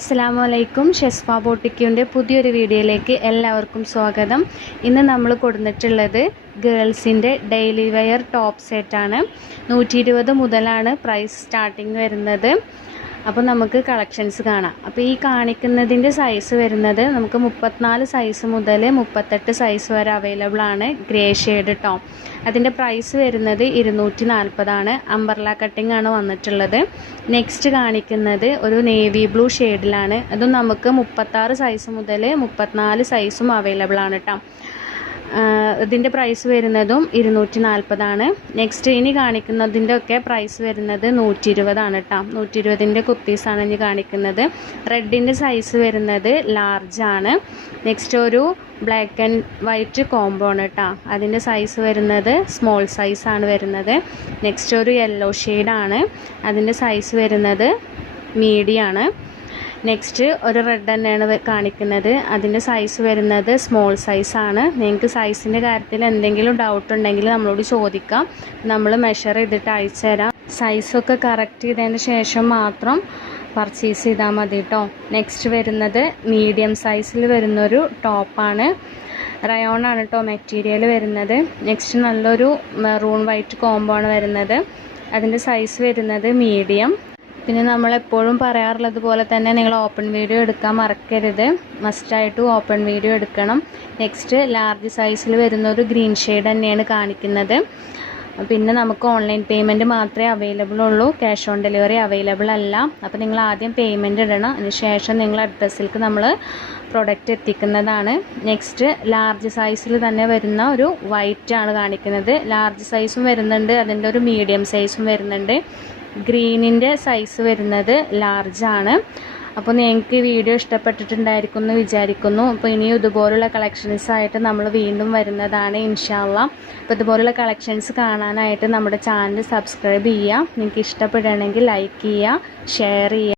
അസ്സലാമു അലൈക്കും ഷെസ്ഫ ബോട്ടിക്യൂന്റെ പുതിയൊരു വീഡിയോയിലേക്ക് എല്ലാവർക്കും സ്വാഗതം. ഇന്ന് നമ്മൾ കൊടുത്തിട്ടുള്ളത് ഗേൾസിന്റെ ഡെയിലി വെയർ ടോപ്പ് സെറ്റാണ്. നൂറ്റി ഇരുപത് മുതലാണ് പ്രൈസ് സ്റ്റാർട്ടിങ് വരുന്നത്. അപ്പോൾ നമുക്ക് കളക്ഷൻസ് കാണാം. അപ്പോൾ ഈ കാണിക്കുന്നതിന്റെ സൈസ് വരുന്നത് നമുക്ക് മുപ്പത്തിനാല് സൈസ് മുതൽ മുപ്പത്തെട്ട് സൈസ് വരെ അവൈലബിൾ ആണ് ഗ്രേ ഷെയ്ഡ് ടോ അതിന്റെ പ്രൈസ് വരുന്നത് ഇരുന്നൂറ്റി നാൽപ്പതാണ് അംബർല കട്ടിംഗ് ആണ് വന്നിട്ടുള്ളത്. നെക്സ്റ്റ് കാണിക്കുന്നത് ഒരു നേവി ബ്ലൂ ഷെയ്ഡിലാണ് അതും നമുക്ക് മുപ്പത്താറ് സൈസ് മുതൽ മുപ്പത്തിനാല് സൈസും അവൈലബിൾ ആണ് കേട്ടോ ഇതിന്റെ പ്രൈസ് വരുന്നതും ഇരുന്നൂറ്റി നാൽപ്പതാണ് നെക്സ്റ്റ് ഇനി കാണിക്കുന്നതിന്റെ ഒക്കെ പ്രൈസ് വരുന്നത് നൂറ്റി ഇരുപതാണ് കേട്ടോ നൂറ്റി ഇരുപതിന്റെ കുത്തീസാണ് ഇനി കാണിക്കുന്നത്. റെഡിന്റെ സൈസ് വരുന്നത് ലാർജാണ് നെക്സ്റ്റ് ഒരു ബ്ലാക്ക് ആൻഡ് വൈറ്റ് കോംബോ ആണ് കേട്ടോ അതിന്റെ സൈസ് വരുന്നത് സ്മോൾ സൈസാണ് വരുന്നത്. നെക്സ്റ്റ് ഒരു യെല്ലോ ഷെയ്ഡാണ് അതിന്റെ സൈസ് വരുന്നത് മീഡിയാണ് നെക്സ്റ്റ് ഒരു റെഡ് തന്നെയാണ് കാണിക്കുന്നത്. അതിന്റെ സൈസ് വരുന്നത് സ്മോൾ സൈസാണ് നിങ്ങൾക്ക് സൈസിന്റെ കാര്യത്തിൽ എന്തെങ്കിലും ഡൗട്ട് ഉണ്ടെങ്കിൽ നമ്മളോട് ചോദിക്കാം. നമ്മൾ മെഷർ ചെയ്തിട്ട് അയച്ചു തരാം. സൈസൊക്കെ കറക്റ്റ് ചെയ്തതിന് ശേഷം മാത്രം പർച്ചേസ് ചെയ്താൽ മതി കേട്ടോ നെക്സ്റ്റ് വരുന്നത് മീഡിയം സൈസിൽ വരുന്നൊരു ടോപ്പാണ് റയോൺ ആണ് കേട്ടോ മെറ്റീരിയൽ വരുന്നത്. നെക്സ്റ്റ് നല്ലൊരു മെറൂൺ വൈറ്റ് കോംബോ ആണ് വരുന്നത്. അതിന്റെ സൈസ് വരുന്നത് മീഡിയം പിന്നെ നമ്മളെപ്പോഴും പറയാറുള്ളത് പോലെ തന്നെ നിങ്ങൾ ഓപ്പൺ വീഡിയോ എടുക്കാൻ മറക്കരുത്. മസ്റ്റായിട്ട് ഓപ്പൺ വീഡിയോ എടുക്കണം. നെക്സ്റ്റ് ലാർജ് സൈസിൽ വരുന്ന ഒരു ഗ്രീൻ ഷെയ്ഡ് തന്നെയാണ് കാണിക്കുന്നത്. പിന്നെ നമുക്ക് ഓൺലൈൻ പേയ്മെന്റ് മാത്രമേ അവൈലബിൾ ഉള്ളൂ. ക്യാഷ് ഓൺ ഡെലിവറി അവൈലബിൾ അല്ല. അപ്പോൾ നിങ്ങൾ ആദ്യം പേയ്മെന്റ് ഇടണം. അതിനുശേഷം നിങ്ങൾ അഡ്രസ്സിലേക്ക് നമ്മൾ പ്രൊഡക്റ്റ് എത്തിക്കുന്നതാണ്. നെക്സ്റ്റ് ലാർജ് സൈസിൽ തന്നെ വരുന്ന ഒരു വൈറ്റ് ആണ് കാണിക്കുന്നത്. ലാർജ് സൈസും വരുന്നുണ്ട്. അതിന്റെ ഒരു മീഡിയം സൈസും വരുന്നുണ്ട്. ഗ്രീനിന്റെ സൈസ് വരുന്നത് ലാർജാണ് അപ്പോൾ നിങ്ങൾക്ക് ഈ വീഡിയോ ഇഷ്ടപ്പെട്ടിട്ടുണ്ടായിരിക്കും എന്ന് വിചാരിക്കുന്നു. അപ്പോൾ ഇനിയും ഇതുപോലുള്ള കളക്ഷൻസ് ആയിട്ട് നമ്മൾ വീണ്ടും വരുന്നതാണ് ഇൻഷാല്ല അപ്പോൾ ഇതുപോലുള്ള കളക്ഷൻസ് കാണാനായിട്ട് നമ്മുടെ ചാനൽ സബ്സ്ക്രൈബ് ചെയ്യുക. നിങ്ങൾക്ക് ഇഷ്ടപ്പെടുകയാണെങ്കിൽ ലൈക്ക് ചെയ്യുക ഷെയർ ചെയ്യുക.